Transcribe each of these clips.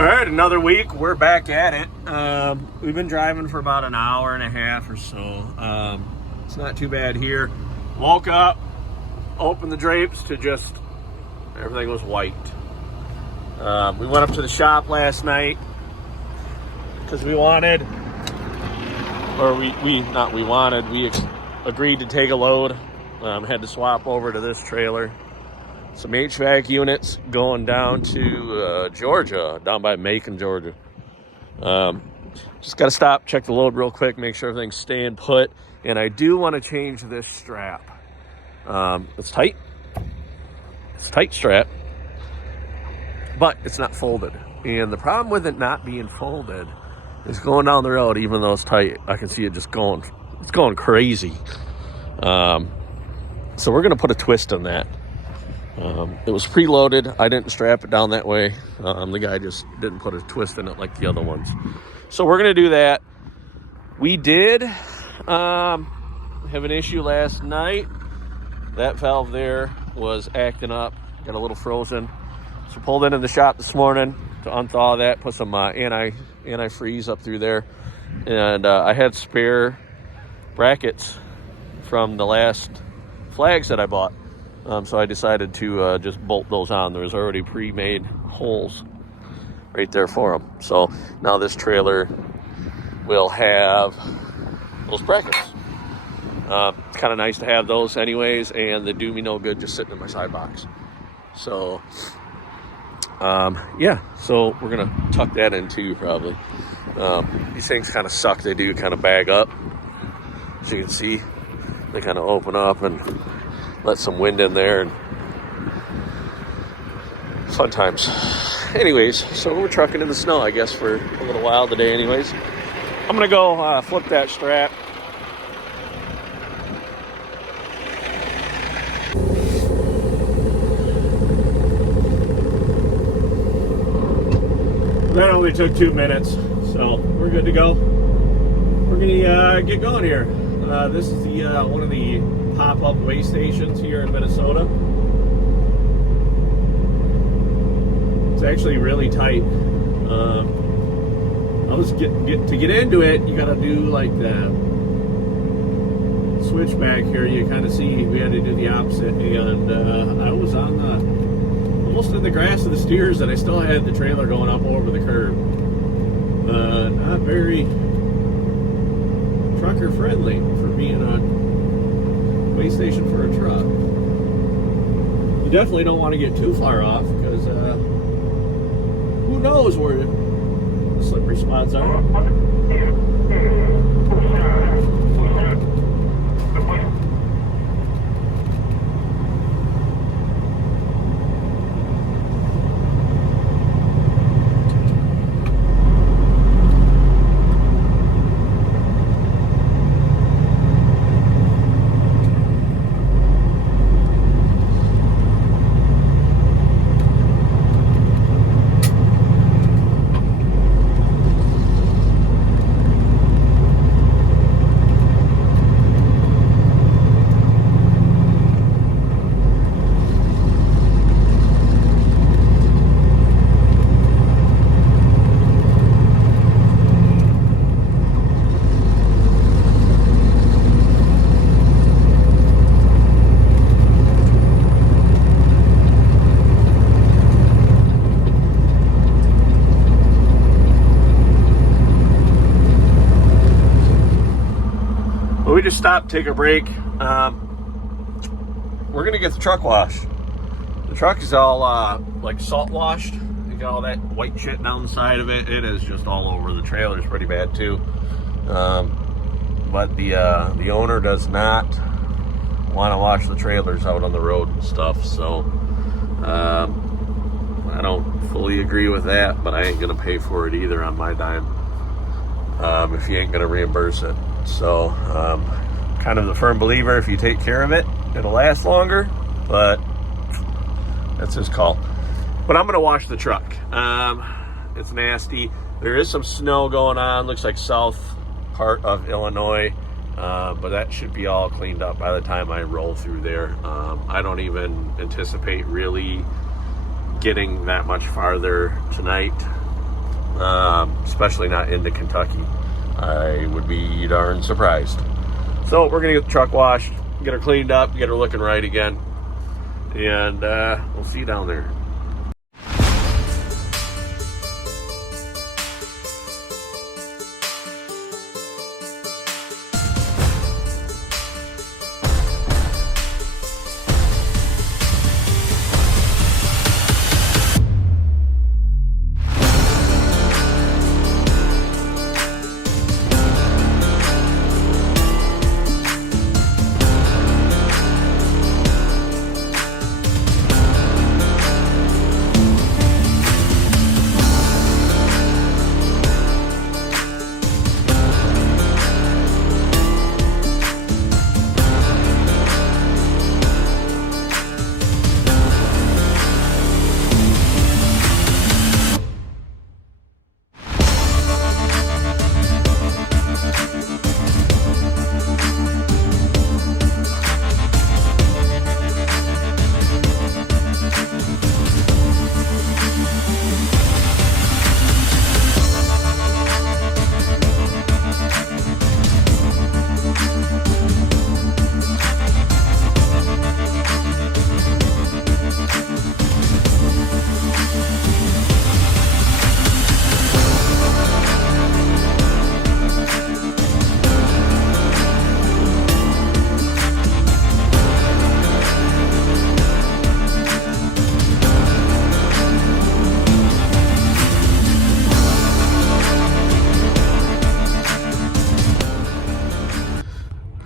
All right, another week. We're back at it. We've been driving for about an hour and a half or so. It's not too bad here. Woke up, opened the drapes to just, everything was white. We went up to the shop last night because we wanted, or we agreed to take a load. Had to swap over to this trailer. Some HVAC units going down to Georgia, down by Macon, Georgia. Just got to stop, check the load real quick, make sure everything's staying put. And I do want to change this strap. It's tight. It's a tight strap, but it's not folded. And the problem with it not being folded is going down the road, even though it's tight, I can see it just going, it's going crazy. So we're going to put a twist on that. It was preloaded. I didn't strap it down that way. The guy just didn't put a twist in it like the other ones. So we're going to do that. We did have an issue last night. That valve there was acting up, got a little frozen. So pulled into the shop this morning to unthaw that, put some antifreeze up through there. And I had spare brackets from the last flags that I bought. So I decided to just bolt those on. There was already pre-made holes right there for them. So now this trailer will have those brackets. It's kind of nice to have those anyways, and they do me no good just sitting in my side box. So, yeah, so we're going to tuck that in too, probably. These things kind of suck. They do kind of bag up. As you can see, they kind of open up and let some wind in there, and fun times. Anyways, so we're trucking in the snow, I guess, for a little while today anyways. I'm gonna go flip that strap. That only took 2 minutes, so we're good to go. We're gonna get going here. This is the one of the pop-up weigh stations here in Minnesota. It's actually really tight. I was to get into it, you gotta do like the switchback here. You kind of see we had to do the opposite, and I was on the almost in the grass of the steers, and I still had the trailer going up over the curb. Not very trucker friendly for being a weigh station for a truck. You definitely don't want to get too far off, because who knows where the slippery spots are. We just stopped, take a break. We're gonna get the truck washed. The truck is all like salt washed. You got all that white shit down the side of it. It is just all over. The trailer's pretty bad too. But the owner does not want to wash the trailers out on the road and stuff. So I don't fully agree with that, but I ain't gonna pay for it either on my dime. If you ain't gonna reimburse it. So kind of the firm believer, if you take care of it, it'll last longer, but that's his call. But I'm gonna wash the truck. It's nasty. There is some snow going on, looks like south part of Illinois, but that should be all cleaned up by the time I roll through there. I don't even anticipate really getting that much farther tonight. especially not into Kentucky. I would be darn surprised. So we're gonna get the truck washed, get her cleaned up, get her looking right again, and we'll see you down there.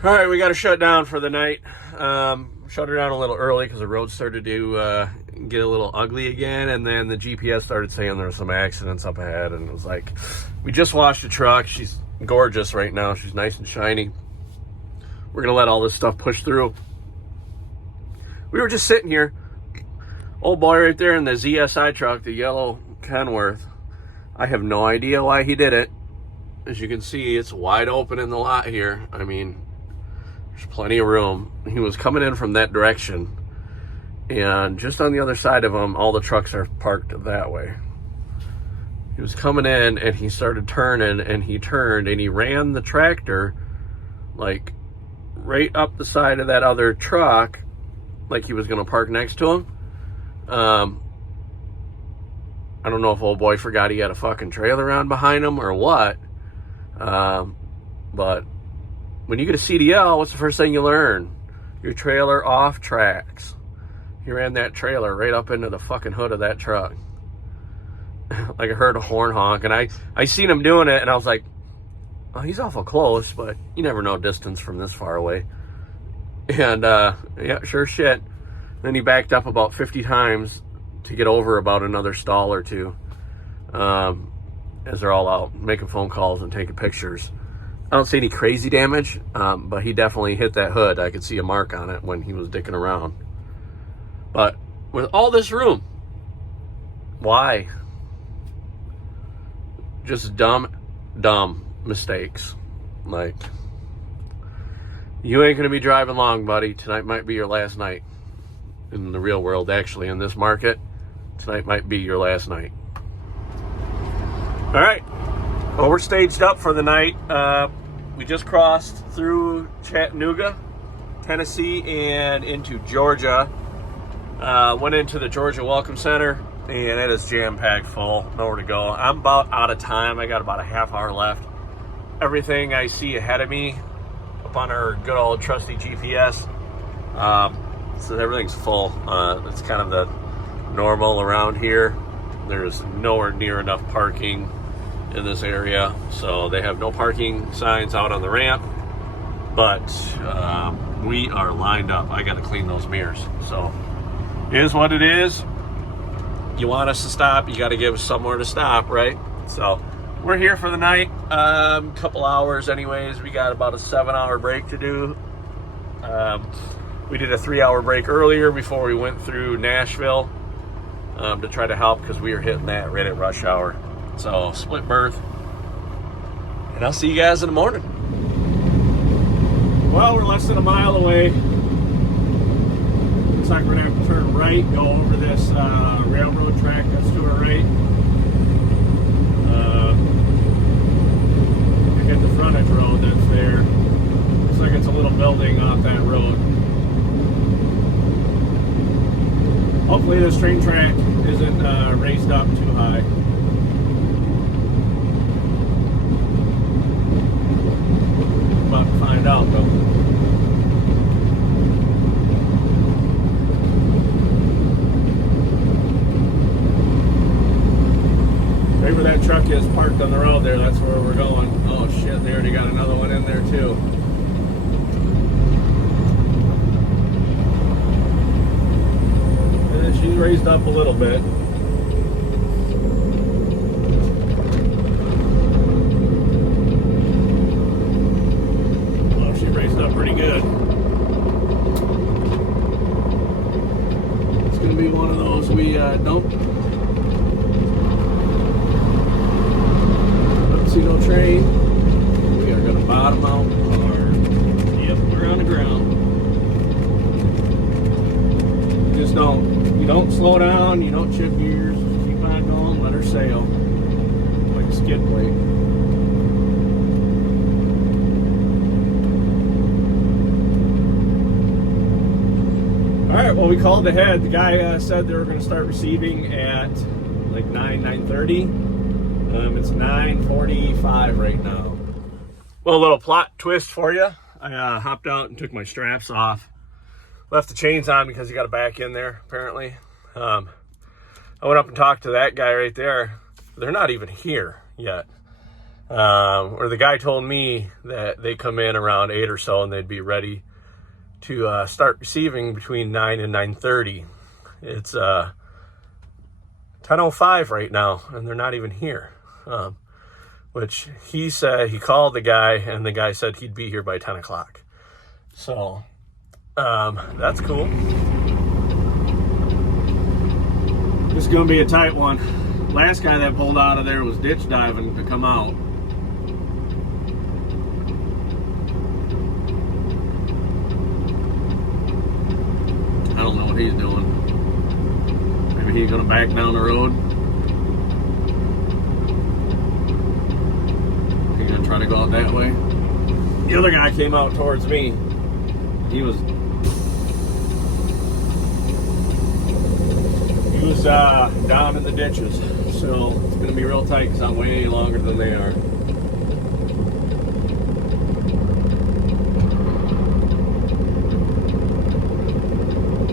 All right, we got to shut down for the night. Shut her down a little early because the road started to get a little ugly again, and then the GPS started saying there were some accidents up ahead, and it was like, we just washed the truck. She's gorgeous right now. She's nice and shiny. We're going to let all this stuff push through. We were just sitting here. Old boy right there in the ZSI truck, the yellow Kenworth. I have no idea why he did it. As you can see, it's wide open in the lot here. I mean, there's plenty of room. He was coming in from that direction, and just on the other side of him, all the trucks are parked that way. He was coming in, and he started turning, and he turned, and he ran the tractor like right up the side of that other truck, like he was going to park next to him. I don't know if old boy forgot he had a fucking trailer on behind him or what. But when you get a CDL, what's the first thing you learn? Your trailer off tracks. He ran that trailer right up into the fucking hood of that truck. Like I heard a horn honk, and I seen him doing it, and I was like, oh, he's awful close, but you never know distance from this far away. And yeah, sure shit. Then he backed up about 50 times to get over about another stall or two, as they're all out making phone calls and taking pictures. I don't see any crazy damage, but he definitely hit that hood. I could see a mark on it when he was dicking around. But with all this room, why? Just dumb mistakes. Like, you ain't gonna be driving long, buddy. Tonight might be your last night. In the real world, actually, in this market, tonight might be your last night. All right, well, we're staged up for the night. We just crossed through Chattanooga, Tennessee, and into Georgia. Went into the Georgia Welcome Center, and it is jam-packed full. Nowhere to go. I'm about out of time. I got about a half hour left. Everything I see ahead of me up on our good old trusty GPS, so everything's full. It's kind of the normal around here. There's nowhere near enough parking in this area, so they have no parking signs out on the ramp, but we are lined up. I got to clean those mirrors, so it is what it is. You want us to stop, you got to give us somewhere to stop, right? So we're here for the night. Couple hours anyways. We got about a 7-hour break to do. We did a 3-hour break earlier before we went through Nashville, to try to help, because we were hitting that right at rush hour. So split berth, and I'll see you guys in the morning. Well, we're less than a mile away. Looks like we're gonna have to turn right, go over this railroad track that's to our right. train track isn't raised up too high. About to find out though. Right where that truck is parked on the road there, that's where we're going. Oh shit, they already got another one in there too. And she's raised up a little bit. Oh, she raised up pretty good. It's gonna be one of those we don't see no train. We are gonna bottom out hard. Yep, we're on the ground. Just you don't slow down, you don't shift gears, just keep on going, let her sail. Like a skid plate. Alright, well we called ahead. The guy said they were gonna start receiving at like 9:30. It's 9:45 right now. Well, a little plot twist for you. I hopped out and took my straps off. Left the chains on because you got to back in there, apparently. I went up and talked to that guy right there. They're not even here yet. Or the guy told me that they come in around 8 or so and they'd be ready to start receiving between 9 and 9:30. It's 10:05 right now and they're not even here. Which he said, he called the guy and the guy said he'd be here by 10 o'clock. So, that's cool. This is going to be a tight one. Last guy that pulled out of there was ditch diving to come out. I don't know what he's doing. Maybe he's going to back down the road. He's going to try to go out that way. The other guy came out towards me. He was down in the ditches, so it's going to be real tight because I'm way longer than they are.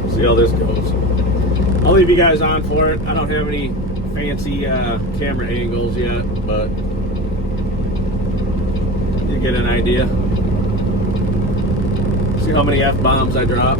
See how this goes. I'll leave you guys on for it. I don't have any fancy camera angles yet, but you get an idea. See how many F-bombs I drop.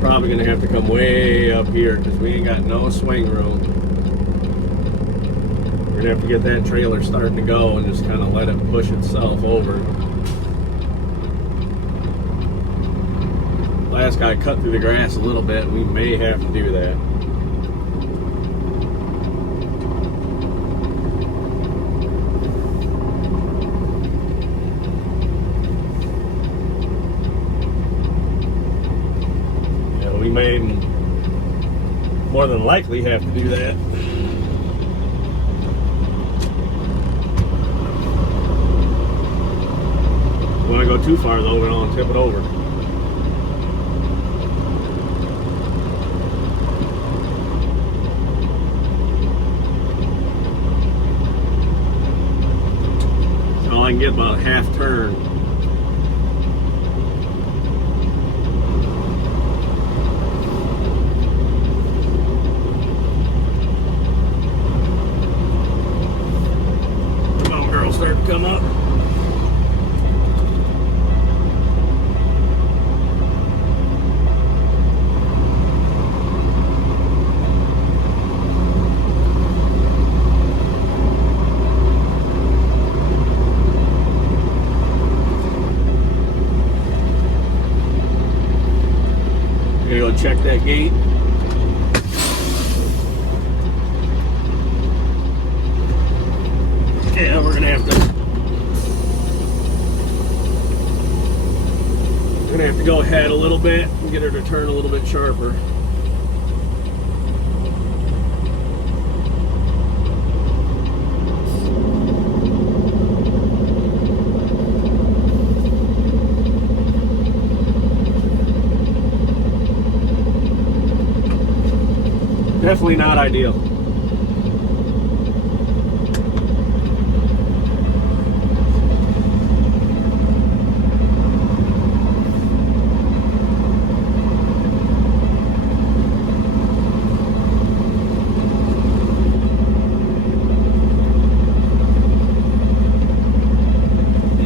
Probably gonna have to come way up here because we ain't got no swing room. We're gonna have to get that trailer starting to go and just kind of let it push itself over. Last guy cut through the grass a little bit. We may have to do that. We may more than likely have to do that. When I go too far though, we don't tip it over. So I can get about a half turn. Start to come up. Gonna go check that gate. Yeah, we're gonna have to go ahead a little bit and get her to turn a little bit sharper. Definitely not ideal.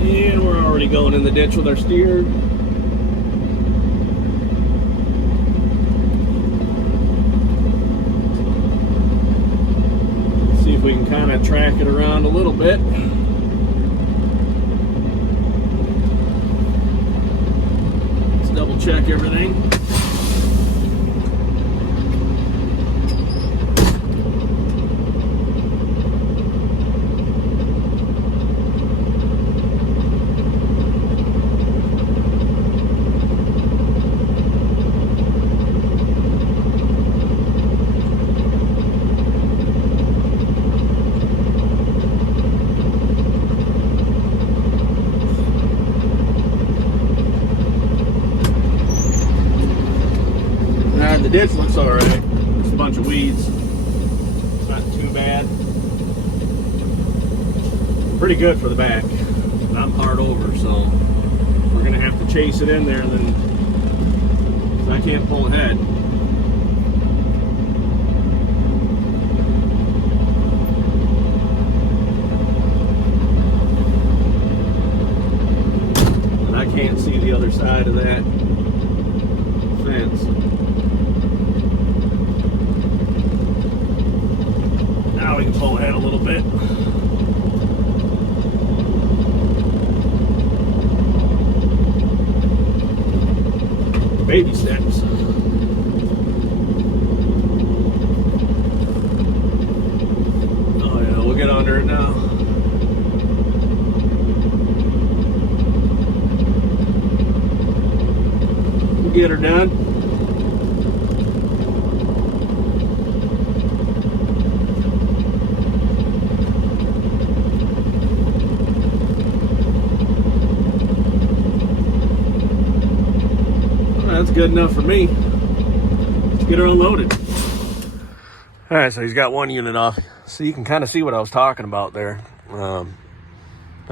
And we're already going in the ditch with our steer. We can kind of track it around a little bit. Let's double check everything. The ditch looks all right. There's a bunch of weeds. It's not too bad. Pretty good for the back. I'm hard over, so we're gonna have to chase it in there, and then I can't pull ahead. And I can't see the other side of that fence. Now we can pull ahead a little bit. Baby steps. Oh yeah, we'll get under it now. We'll get her done. That's good enough for me. Let's get her unloaded. All right, so he's got one unit off. So you can kind of see what I was talking about there. Not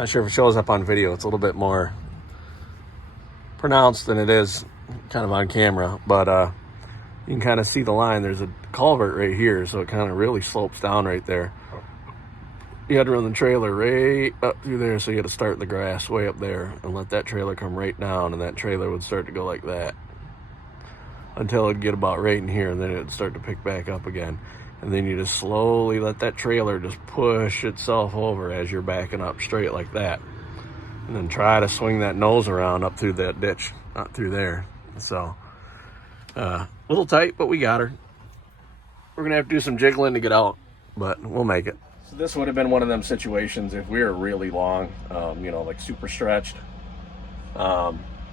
sure if it shows up on video. It's a little bit more pronounced than it is kind of on camera, but you can kind of see the line. There's a culvert right here, so it kind of really slopes down right there. You had to run the trailer right up through there, so you had to start the grass way up there and let that trailer come right down, and that trailer would start to go like that until it'd get about right in here, and then it'd start to pick back up again. And then you just slowly let that trailer just push itself over as you're backing up straight like that. And then try to swing that nose around up through that ditch, not through there. So, a little tight, but we got her. We're gonna have to do some jiggling to get out, but we'll make it. So this would have been one of them situations if we were really long, you know, like super stretched, you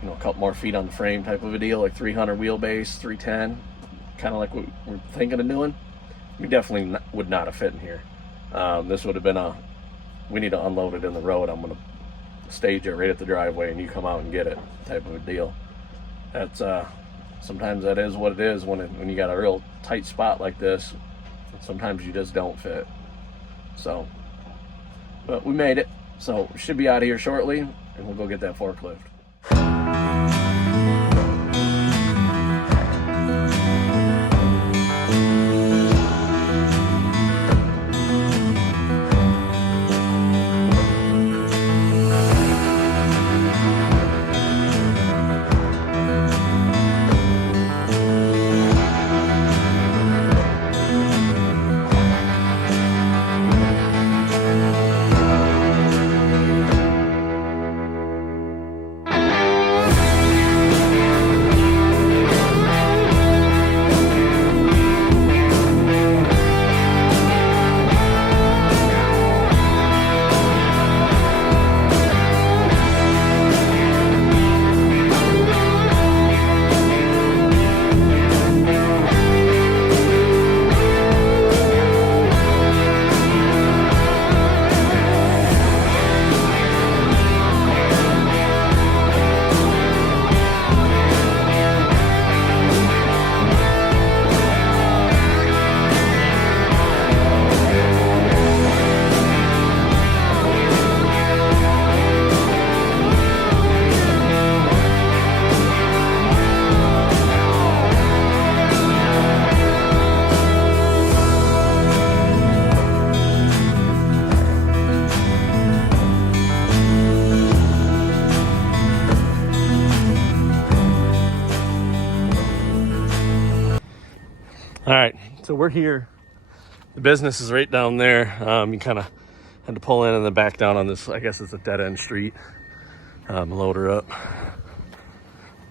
know, a couple more feet on the frame type of a deal, like 300 wheelbase, 310, kind of like what we're thinking of doing. We definitely would not have fit in here. This would have been we need to unload it in the road. I'm going to stage it right at the driveway and you come out and get it type of a deal. That's, sometimes that is what it is when you got a real tight spot like this. Sometimes you just don't fit. So, but we made it. So we should be out of here shortly and we'll go get that forklift. All right, so we're here. The business is right down there. You kind of had to pull in and then back down on this, I guess it's a dead end street. Load her up.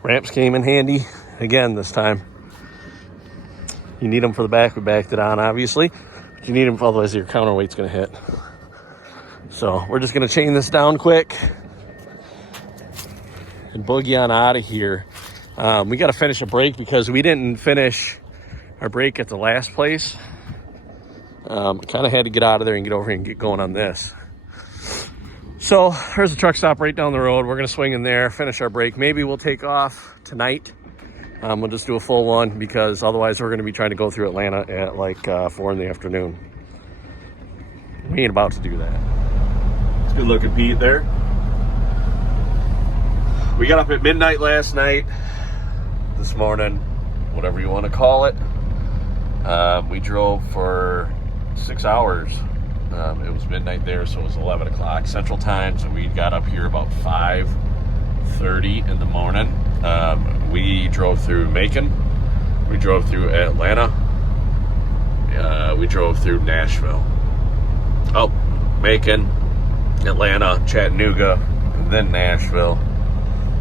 Ramps came in handy again this time. You need them for the back. We backed it on, obviously. But you need them, otherwise your counterweight's going to hit. So we're just going to chain this down quick and boogie on out of here. We got to finish a break because we didn't finish our break at the last place. Kind of had to get out of there and get over here and get going on this. So there's a truck stop right down the road. We're going to swing in there, finish our break. Maybe we'll take off tonight. We'll just do a full one because otherwise we're going to be trying to go through Atlanta at like 4 in the afternoon. We ain't about to do that. It's good looking Pete there. We got up at midnight last night, this morning, whatever you want to call it. We drove for 6 hours. It was midnight there, so it was 11 o'clock Central Time. So we got up here about 5:30 in the morning. We drove through Macon. We drove through Atlanta. We drove through Nashville. Oh, Macon, Atlanta, Chattanooga, and then Nashville.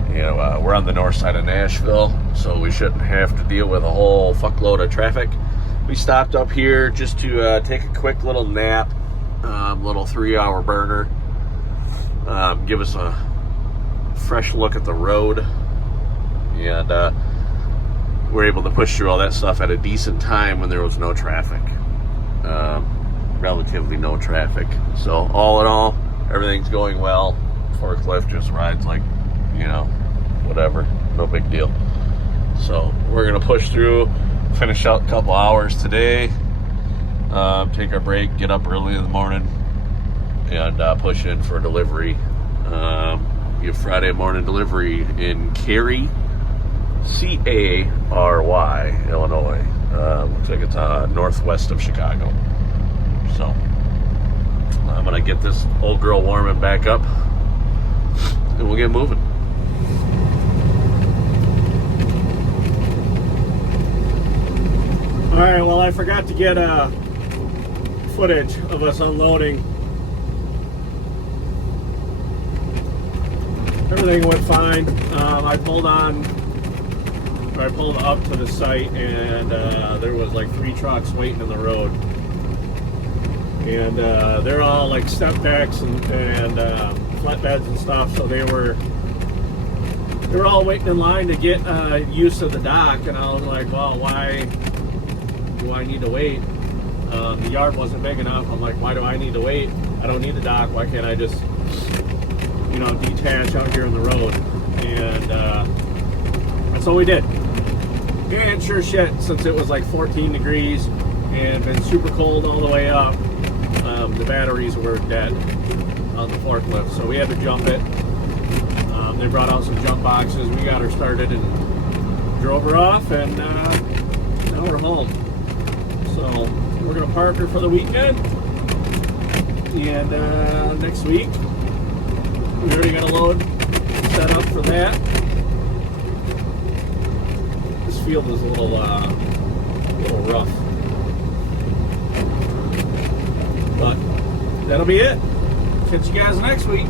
We're on the north side of Nashville, so we shouldn't have to deal with a whole fuckload of traffic. We stopped up here just to take a quick little nap, little 3-hour burner, give us a fresh look at the road, and we're able to push through all that stuff at a decent time when there was no traffic, relatively no traffic. So all in all, everything's going well. Forklift just rides like, whatever, no big deal. So we're gonna push through, finish out a couple hours today, take our break, get up early in the morning, and push in for delivery. We have Friday morning delivery in Cary, C-A-R-Y, Illinois. Looks like it's northwest of Chicago. So I'm gonna get this old girl warming back up, and we'll get moving. All right, well, I forgot to get footage of us unloading. Everything went fine. I pulled up to the site, and there was like 3 trucks waiting in the road. And they're all like step decks and flatbeds and stuff, so they were all waiting in line to get use of the dock. And I was like, well, why do I need to wait? The yard wasn't big enough. I'm like, why do I need to wait? I don't need the dock. Why can't I just, detach out here in the road? And that's what we did. And sure shit, since it was like 14 degrees and been super cold all the way up, the batteries were dead on the forklift, so we had to jump it. They brought out some jump boxes. We got her started and drove her off, and now we're home. So we're gonna park her for the weekend, and next week we already got a load set up for that. This field is a little rough, but that'll be it. Catch you guys next week.